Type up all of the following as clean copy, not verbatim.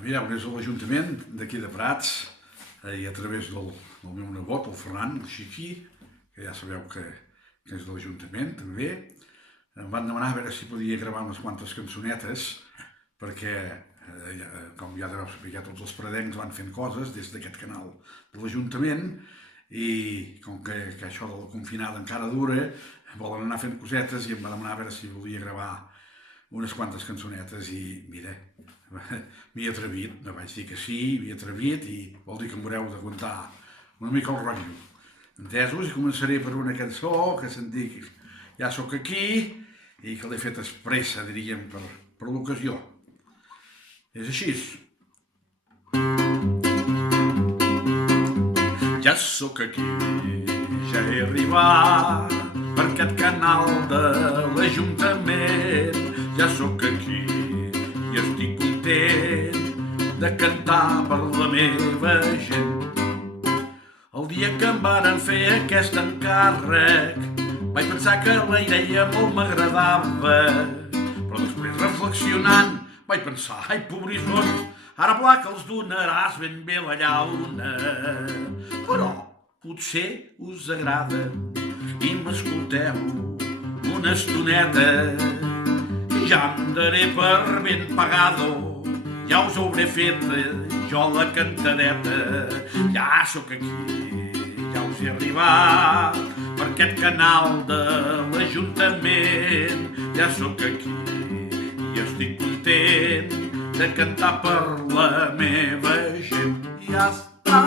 Mireu, des de l'Ajuntament d'aquí de Prats i a través del meu nebot, el Ferran, el Xiqui, que ja sabeu que és de l'Ajuntament també, em van demanar a veure si podia gravar unes quantes cançonetes perquè, com ja deveu saber, ja tots els pradencs van fent coses des d'aquest canal de l'Ajuntament i com que això de la confinada encara dura, volen anar fent cosetes i em va demanar a veure si volia gravar unes quantes cançonetes i, mira, m'hi he atrevit, no vaig dir que sí, m'hi he atrevit i vol dir que em haureu de contar una mica el rotllo. Entesos? I començaré per una cançó que se'n diu Ja sóc aquí i que l'he fet expressa, diríem, per l'ocasió. És així. Ja sóc aquí, ja he arribat per aquest canal de l'Ajuntament. Ja sóc aquí i estic content de cantar per la meva gent. El dia que em varen fer aquest encàrrec vaig pensar que la idea molt m'agradava, però després reflexionant vaig pensar, ai pobrissons, ara pla que els donaràs ben bé la llauna. Però potser us agrada i m'escolteu una estoneta. Ja em daré per ben pagado, ja us hauré fet jo la cantadeta. Ja sóc aquí, ja us he arribat per aquest canal de l'Ajuntament. Ja sóc aquí i estic content de cantar per la meva gent. Ja està.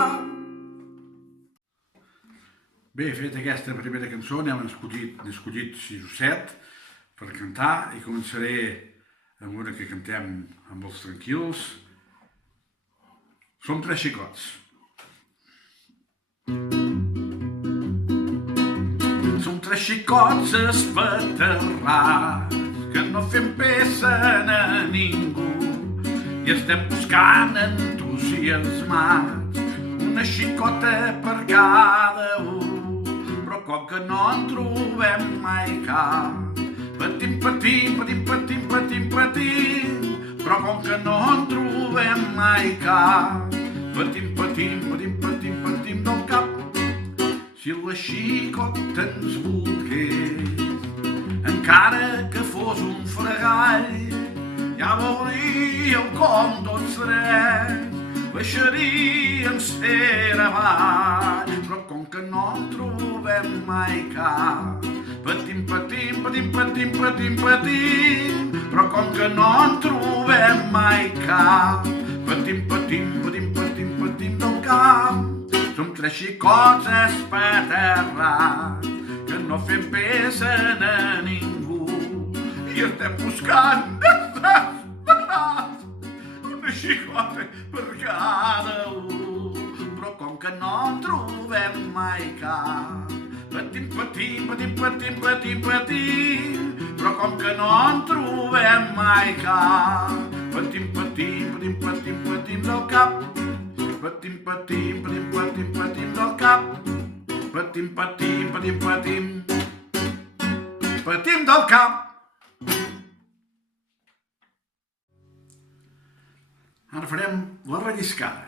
Bé, fet aquesta primera cançó, n'hem escollit 6 o 7 per cantar i començaré amb una que cantem amb els tranquils. Som 3 xicots. Som 3 xicots espaterrats que no fem peça a ningú i estem buscant entusiasmats una xicota per cada un, però com que no en trobem mai cap, patim, patim, patim, patim, patim, patim, però com que no en trobem mai cap, patim, patim, patim, patim, patim del cap. Si la xicota ens volgués, encara que fos un fregall, ja veuríeu com tots 3 baixaríem ser avall, però com que no en trobem mai cap, patim, patim, patim, patim, patim, patim, però com que no en trobem mai cap, patim, patim, patim, patim, patim del cap. Som 3 xicots espaterrats que no fem peça a ningú i estem buscant desesperats una xicota per cada un, però com que no en trobem mai cap, patim, patim, patim, patim, patim, patim, però com que no en trobem mai cap, patim, patim, patim, patim, patim del cap, patim, patim, patim, patim, patim del cap, patim, patim, patim, patim, patim del cap. Ara farem la relliscada.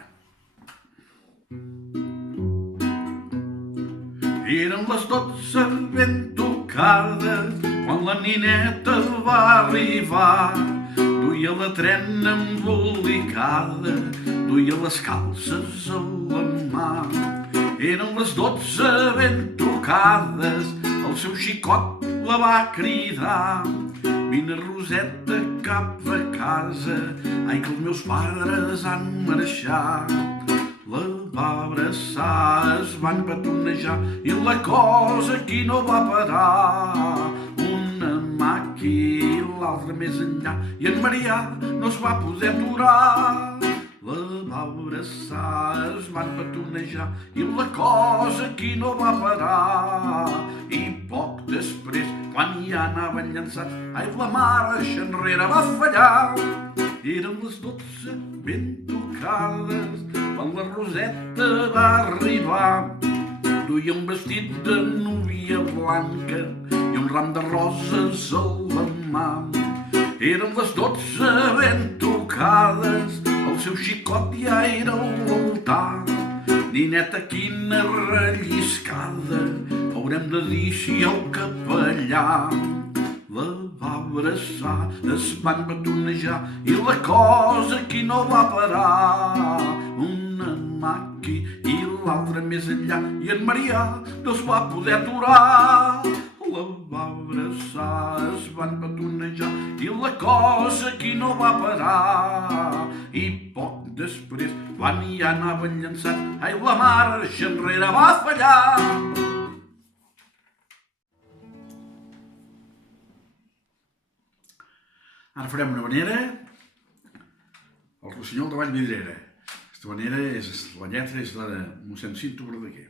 Eren les 12 ben tocades quan la nineta va arribar. Duia la trena embolicada, duia les calces a la mà. Eren les 12 ben tocades, el seu xicot la va cridar. Vine, Roseta, cap a casa, ai que els meus pares han marxat. La va abraçar, es van petonejar i la cosa aquí no va parar. Una mà aquí i l'altra més enllà i en Marià no es va poder aturar. La va abraçar, es van petonejar i la cosa aquí no va parar. I poc després, quan ja anaven llançats, ai, la marxa enrere va fallar. Eren les 12 ben tocades quan la Roseta va arribar. Duia un vestit de núvia blanca i un ram de roses a la mà. Eren les 12 ben tocades, el seu xicot ja era al voltar. Nineta, quina relliscada, haurem de dir si el capellà la va abraçar, es van batonejar i la cosa aquí no va parar. Una mà aquí i l'altra més enllà i en Marià no es va poder aturar. La va abraçar, es van batonejar i la cosa aquí no va parar. I poc després, quan ja anaven llançant, ai, la marxa enrere va fallar. Ara farem una manera, el Rossinyol de Vallvidrera. Aquesta manera, la lletra és la de mossèn Cinto Verdaguer.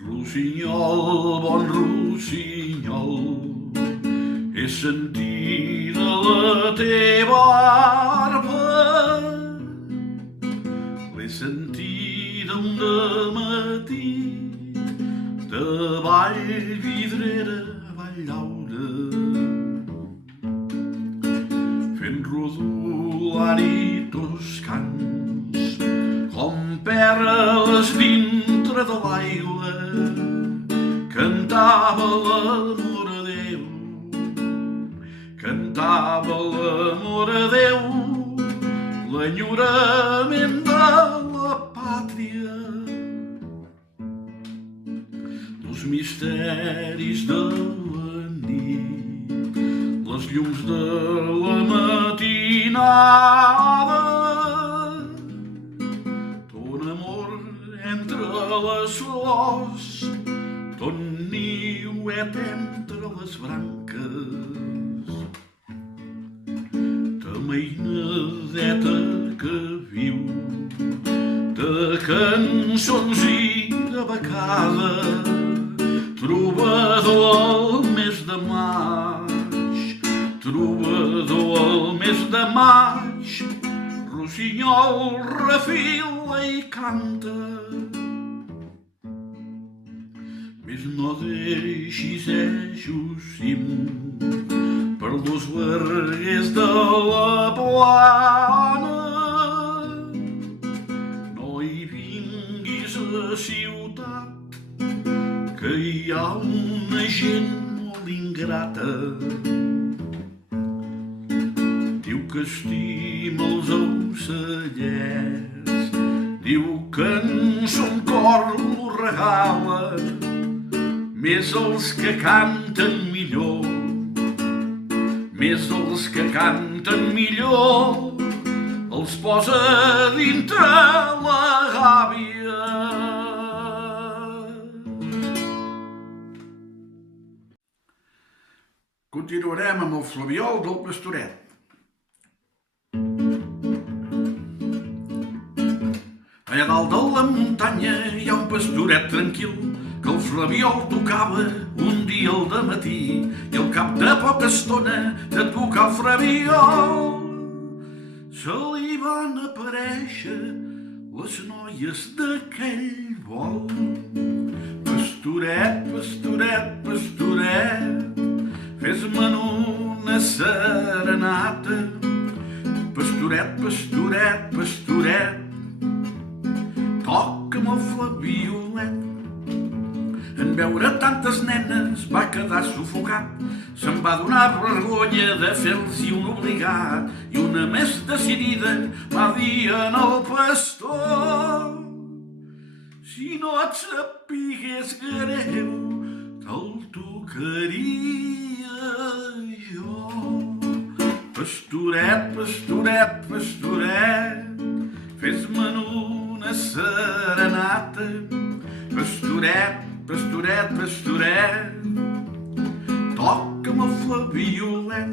Rossinyol, bon rossinyol, he sentit de la teva arpa, l'he sentit un dematí, de Vallvidrera a Valldaura, fent rodolari toscans, com perles dintre de l'aigua, cantava l'amor a Déu, cantava l'amor a Déu, l'enyorament de la pàtria, els misteris de la nit, les llums de la matinada, ton amor entre les flors, ton niuet entre les branques, ta mainadeta que viu de cançons i de becada, trobador al mes de maig, trobador al mes de maig, rossinyol refila i canta. Més no deixis Jossim per dos verguers de la Plana, no hi vinguis a ciutat, que hi ha una gent molt ingrata. Diu que estima els ocellets, diu que en son cor lo regala, més els que canten millor, més els que canten millor, els posa dintre la gàbia. Continuarem amb el flabiol del Pastoret. Allà dalt de la muntanya hi ha un pastoret tranquil, que el flabiol tocava un dia al dematí, i al cap de poca estona de tocar el flabiol se li van aparèixer les noies d'aquell vol. Pastoret, pastoret, pastoret, fes-me'n una serenata. Pastoret, pastoret, pastoret, toca'm el flaviolet. En veure tantes nenes va quedar sufocat, se'n va donar vergonya de fer-los un obligat, i una més decidida va dir en el pastor: si no et sapigués greu, te'l tocaria jo. Pastoret, pastoret, pastoret, fes-me'n una serenata. Pastoret, pastoret, pastoret, toca'm el flaviolet.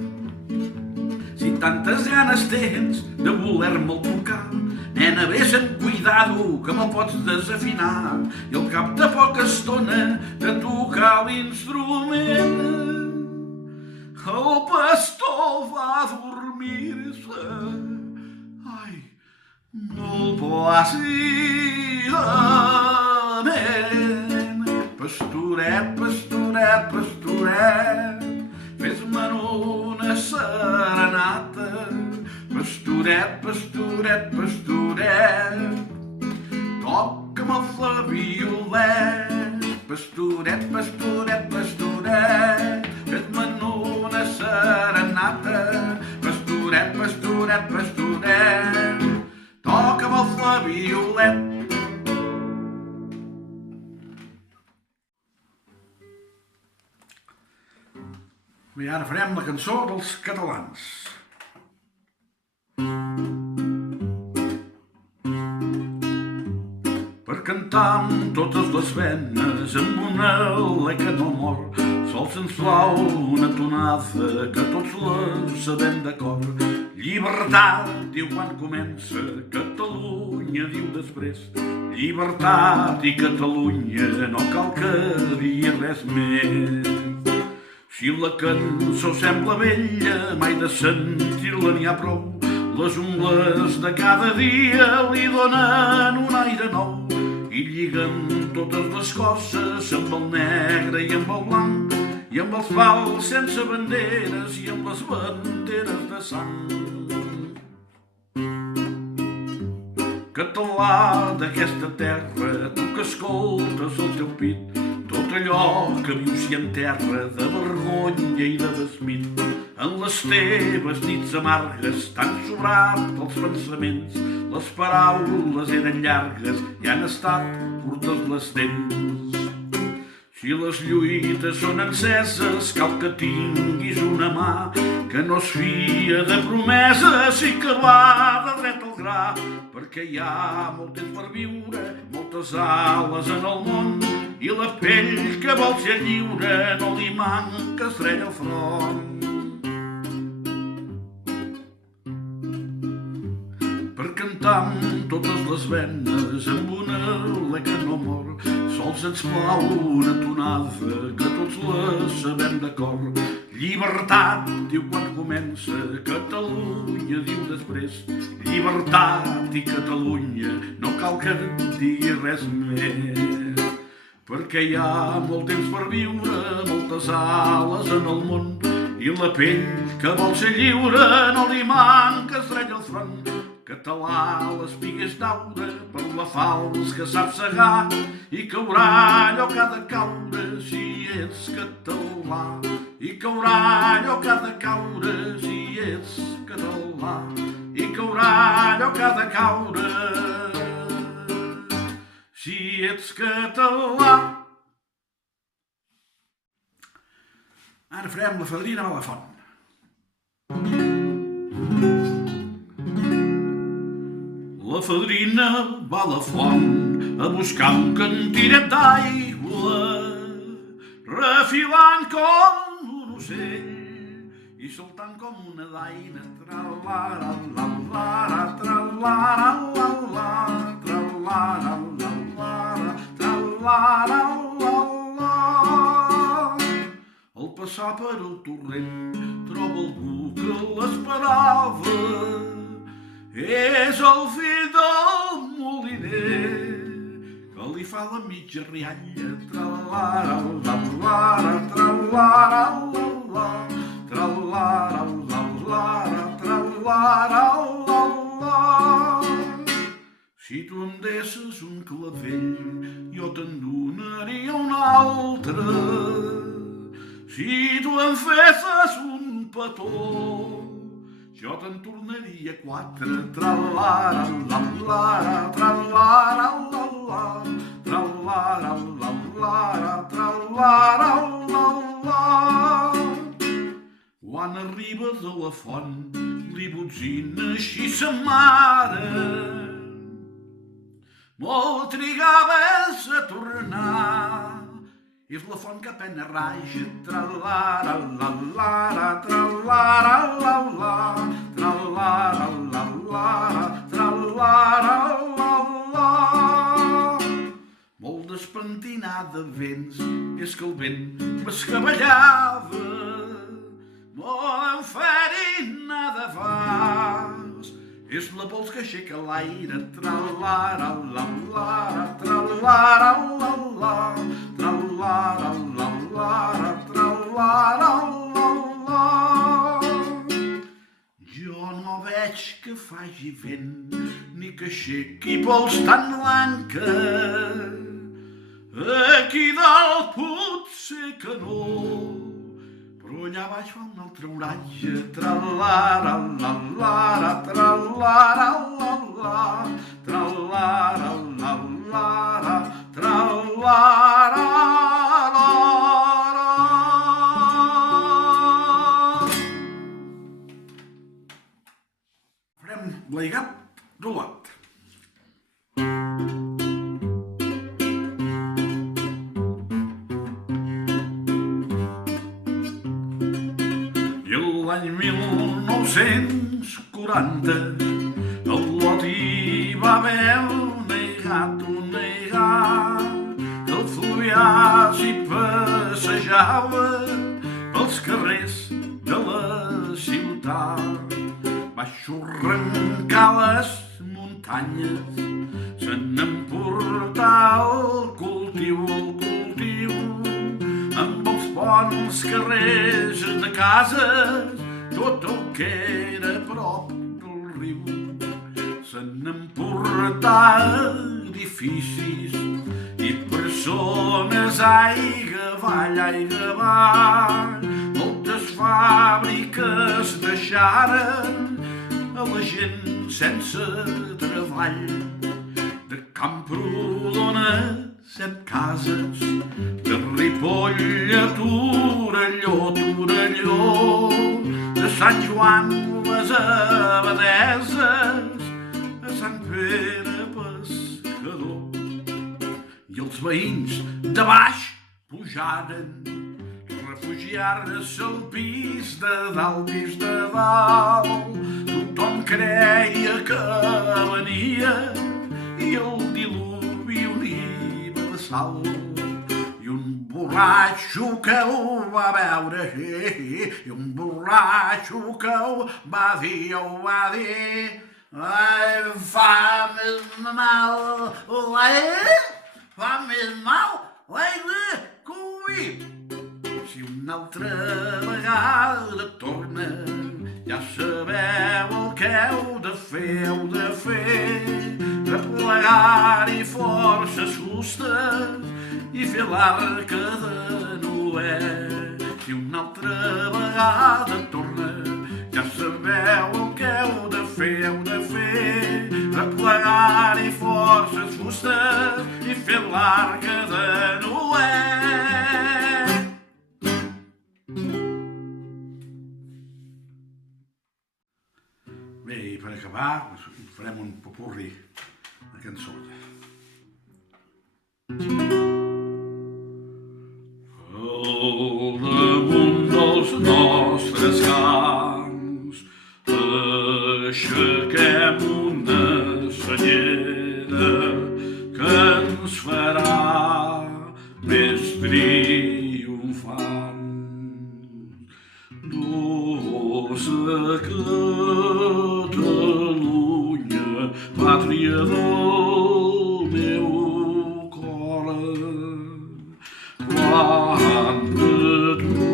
Si tantes ganes tens de voler-me'l tocar, nena, vés amb cuidado que me'l pots desafinar. I al cap de poca estona de tocar l'instrument, el pastor va dormir-se. Ai, molt plàcidament. Pastoret, pastoret, pastoret, fes-me'n una serenata. Pastoret, pastoret, pastoret, toca'm el flaviolet. Pastoret, pastoret, pastoret, fes-me'n una serenata. Pastoret, pastoret, pastoret, toca'm el flaviolet. I ara farem la cançó dels catalans. Per cantar amb totes les venes, amb una alè que no mor, sols ens plau una tonada que tots la sabem de cor. Llibertat diu quan comença, Catalunya diu després. Llibertat i Catalunya, no cal que digui res més. Si la cançó sembla vella, mai de sentir-la n'hi ha prou. Les ungles de cada dia li donen un aire nou i lliguen totes les coses amb el negre i amb el blanc, i amb els pals sense banderes i amb les banderes de sang. Català d'aquesta terra, tu que escoltes el teu pit, tot allò que vius i enterra de vergonya i de desmit. En les teves nits amargues t'han sobrat els pensaments, les paraules eren llargues i han estat curtes les dents. Si les lluites són enceses, cal que tinguis una mà que no es fia de promeses i que va de dret al gra, perquè hi ha molt temps per viure, moltes ales en el món, i la pell que vol ser lliure no li manca estrella al front. Per cantar amb totes les venes, amb una alè que no mor, sols ens plau una tonada que tots la sabem de cor. Llibertat diu quan comença, Catalunya diu després. Llibertat i Catalunya, no cal que digui res més. Perquè hi ha molt temps per viure, moltes ales en el món, i la pell que vol ser lliure no li manca estrella al front. Català l'espigues d'aure per la falç que sap segar, i caurà allò que ha de caure si ets català. I caurà allò que ha de caure si ets català. I caurà allò que ha de caure si ets català. Ara farem la fadrina a la font. La fadrina va a la font a buscar un cantiret d'aigua, refilant com un ocell i saltant com una daina. Tra-la-la, la-la-la, tra-la-la, la-la, tra-la-la, la-la, tra-la-la, la-la. Al passar per el torrent troba algú que l'esperava. És el fill del moliner que li fa la mitja rialla. Tra-la-la, la-la, tra-la-la, la-la, tra-la-la, la-la, tra-la-la, la-la. Si tu em deixes un clavell, jo te'n donaria un altre. Si tu em fesses un petó, jo te'n tornaria quatre. Tra-la-la, la-la, tra-la-la, la-la, tra-la-la, la-la, tra-la-la, la-la. Quan arribes a la font, li botzina així sa mare. Molt trigaves a tornar, és la font que pena raja. Tra-la-la, la-la, tra-la-la, la-la, tra-la-la, la-la, tra-la-la, la-la. Molt despentinada vens, és que el vent m'escabellava. Molt enfarinada vas, és la pols que aixeca l'aire. Tra-la-la, la-la, tra-la-la, la-la, tra-la-la, tra-la-la, la-la-la, tra-la-la, la-la. Jo no veig que faci vent ni que aixequi pols tan blanca. Aquí dalt potser que no, però allà baix fa un altre oratge. Tra-la-la, la-la-la, tra-la-la, la-la, tra-la-la, la-la, tra-la-la, la-la. Farem l'aigat d'Olot. L'any 1940 a Olot hi va haver un aigat, que el fluvià s'hi passejava pels carrers de la ciutat. Va xurrencar les muntanyes, se n'emportà el cultiu, amb els bons carrers de cases, tot el que era a prop del riu. Se n'emportà edificis i persones, aiga avall. Moltes fàbriques deixaren a la gent sense treball. De Camprodon 7 cases, de Ripoll a Torelló, de Sant Joan les Abadeses a Sant Pere Pescador. I els veïns de baix pujaren, refugiar-se al pis de dalt. Tothom creia que venia i el diluvi universal. I un borratxo que ho va veure, i un borratxo que ho va dir, fa més mal l'aigua que el vi. Si una altra vegada torna, ja sabeu el que heu de fer, replegar-hi forces justes i fer l'arca de Noè. Si una altra vegada torna, ja sabeu el que heu de fer, replegar-hi forces justes i fer l'arca de Noè. Bé, i per acabar farem un popurri de cançons. Al damunt dels nostres camps aixequem una senyera que ens farà més triomfants. Dolça Catalunya, pàtria del meu cor, quan de tu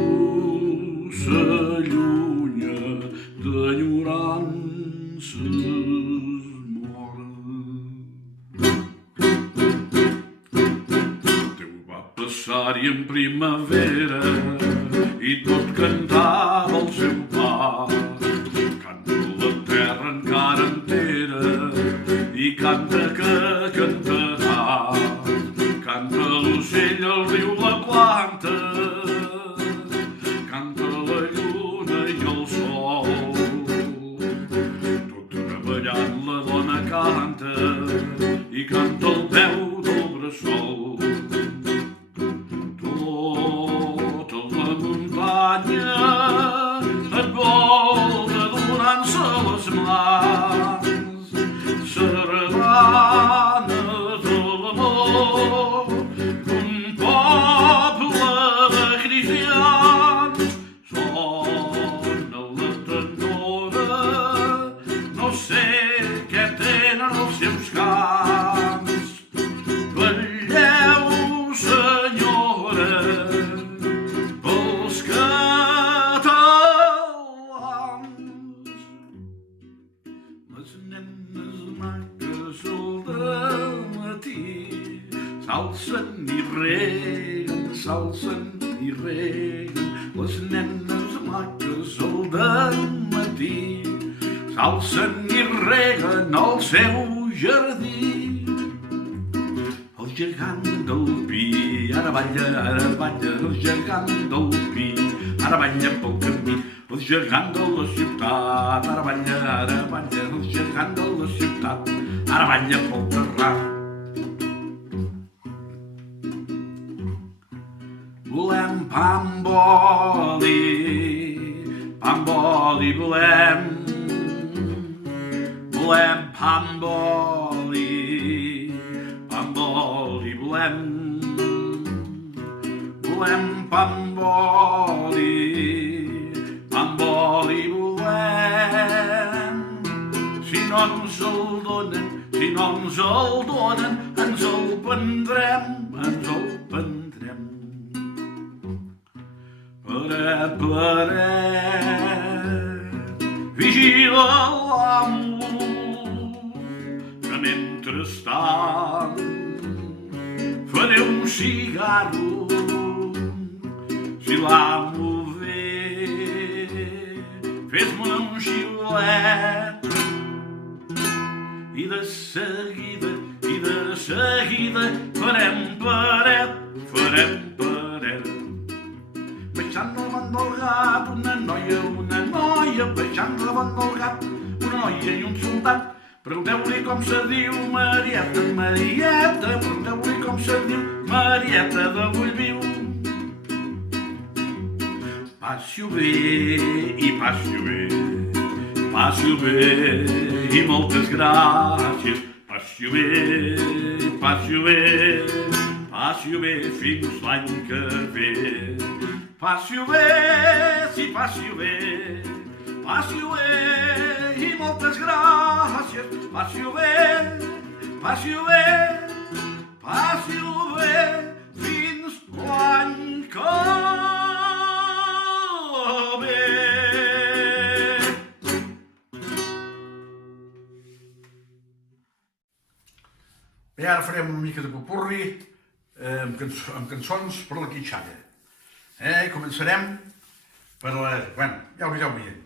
s'allunya d'enyorances mores. Déu va passar-hi en primavera i tot cantava el seu pa. Canta la terra encara entera i canta que cantarà. Canta l'ocell, el riu, la planta, canta la lluna i el sol. Tot treballant la dona canta i canta el peu del bressol. Tota la muntanya et volta donant-se les mans, sardana de l'amor d'un poble de cristians. Sona la tendora, no sé què tenen els seus cants. Vetlleu, senyora s'alcen i reguen les nenes maques al dematí. S'alcen i reguen el seu jardí. El gegant del pi ara balla, el gegant del pi ara balla pel camí. El gegant de la ciutat ara balla, el gegant de la ciutat ara balla pel terrat. Volem pa amb oli, volem. Volem pa amb oli, volem. Volem pa amb oli, volem. Si no ens el donen, ens el prendrem, Vigila l'amo, que mentrestant faré un cigarro. Si l'amo ve, fes-me un xiulet. I de seguida farem paret. Baixant davant del gat una noia, baixant davant del gat una noia i un soldat. Pregunteu-li com se diu Marieta, pregunteu-li com se diu Marieta de Bullviu. Passi-ho bé i passi-ho bé i moltes gràcies. Passi-ho bé fins l'any que ve. Passi-ho bé, sí, passi-ho bé i moltes gràcies. Passi-ho bé fins l'any que ve. Bé, ara farem una mica de popurri amb cançons per la quitxalla. Començarem per la... ja ho veiem.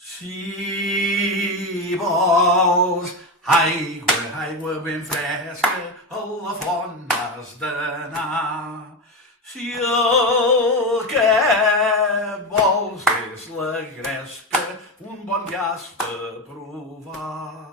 Si vols aigua ben fresca, a la font has d'anar. Si el que vols és la gresca, un bon dia has de provar.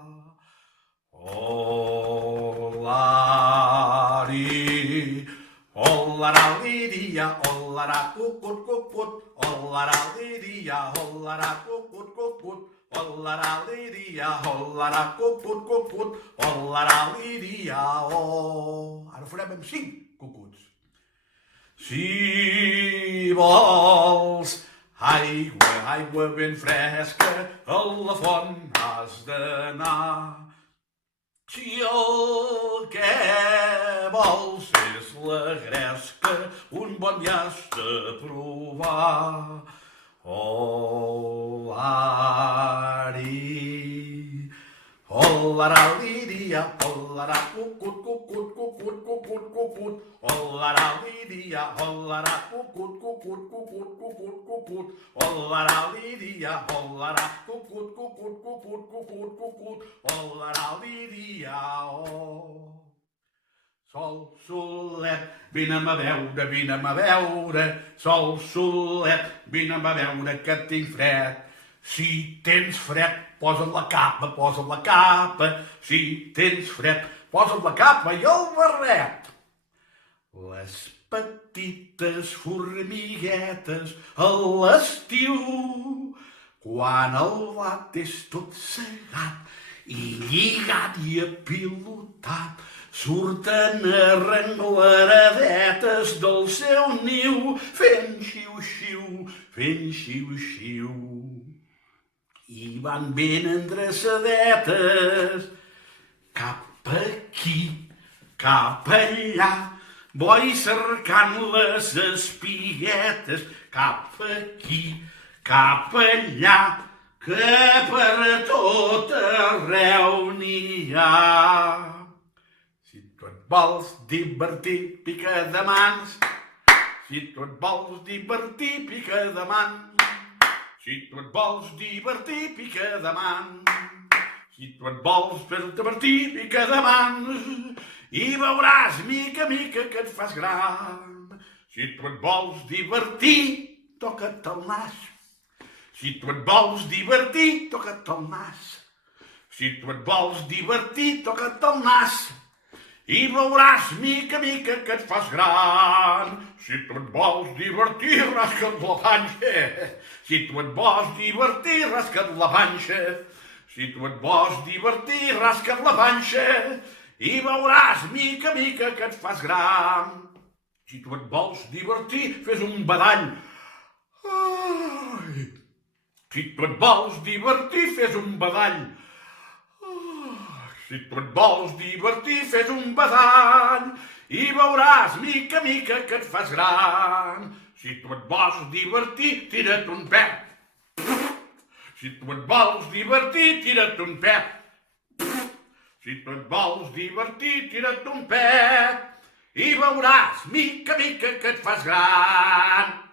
Ollaralidia, ollara cucut cucut, ollaralidia, ollara cucut cucut, ollaralidia, ollara cucut cucut, ollaralidia, oh. Ara ho farem amb 5 cucuts. Si vols aigua ben fresca, a la font has d'anar. Si el que vols és la gresca, un bon dia has de provar. Ollaralidia, ollara cucut cucut cucut cucut cucut, ollaralidia, ollara cucut cucut cucut cucut cucut, ollaralidia, ollara cucut cucut cucut cucut cucut, ollaralidia, oh. Sol solet, vine'm a veure, sol solet, vine'm a veure que tinc fred. Si tens fred, posa't la capa, si tens fred, posa't la capa i el barret. Les petites formiguetes a l'estiu, quan el blat és tot segat i lligat i apilotat, surten arrenglaradetes del seu niu, fent xiu-xiu, i van ben endreçadetes, cap aquí, cap allà, boi cercant les espiguetes, cap aquí, cap allà, que per tot arreu n'hi ha. vols divertir, pica de mans. Si tu et vols divertir, pica de mans. Si tu et vols divertir, pica de mans. Si tu et vols fer divertir, pica de mans. I veuràs, mica a mica, que et fas gran. Si tu et vols divertir, toca't el nas. Si tu et vols divertir, toca't el nas. Si tu et vols divertir, toca't el nas. I veuràs, mica a mica, que et fas gran. Si tu et vols divertir, rasca't la panxa. Si tu et vols divertir, rasca't la panxa. Si tu et vols divertir, rasca't la panxa. I veuràs, mica a mica, que et fas gran. Si tu et vols divertir, fes un badall. Ai. Si tu et vols divertir, fes un badall. Si tu et vols divertir, fes un badall. I veuràs, mica a mica, que et fas gran. Si tu et vols divertir, tira't un pet. Si tu et vols divertir, tira't un pet. Si tu et vols divertir, tira't un pet. I veuràs, mica a mica, que et fas gran.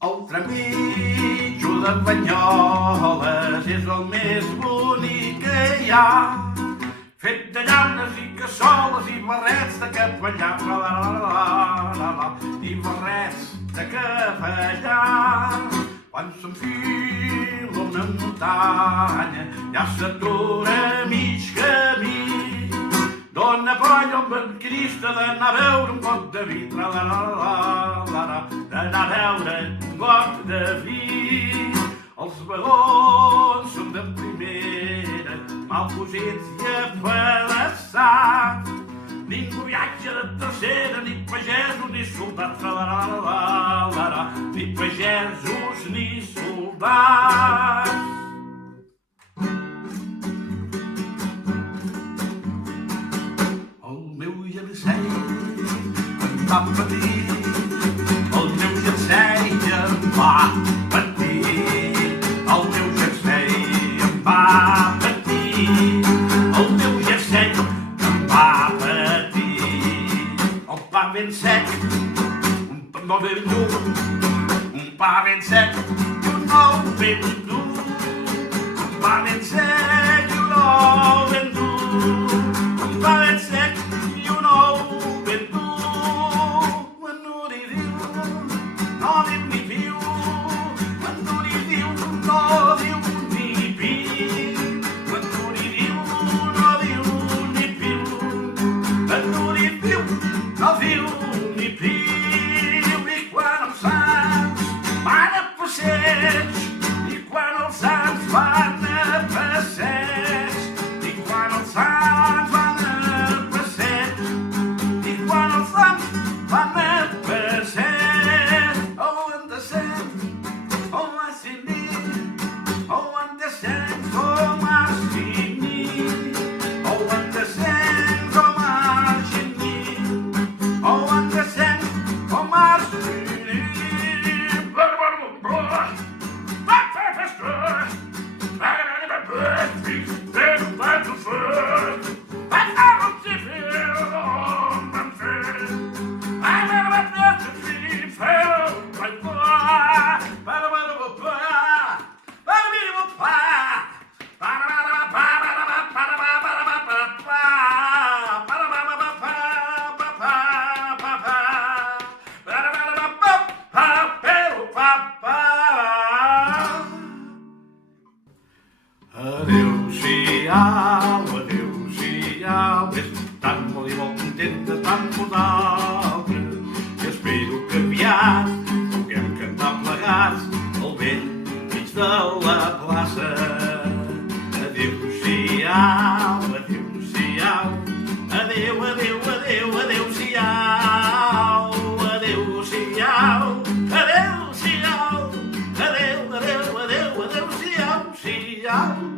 El tramillo de Banyoles és el més bonic que hi ha, fet de llaunes i cassoles i barrets de capellà, i barrets de capellà. Quan s'enfila una muntanya ja s'atura a mig camí. Dona coll al banquerista d'anar a veure un got de vi, d'anar a veure un got de vi. Els vagons són de primera, mal cosits i apedaçats. Ningú viatja de tercera, ni pagesos ni soldats, ni pagesos ni soldats. Va patir, el meu jersei em va patir, el meu jersei em va patir, el meu jersei em va patir. El pa ben sec, un pa no ben dur, un pa ben sec i un ou ben dur, un pa ben sec i un ou ben dur, un pa ben sec i un ou ben dur. Adéu-siau, adéu-siau, estan molt i molt contents d'estar amb vosaltres. I espero que aviat puguem cantar plegats al vell mig de la plaça. Adéu-siau, adéu-siau, adéu, adéu, adéu, adéu-siau, adéu-siau, adéu-siau, adéu, adéu, adéu, adéu-siau, siau.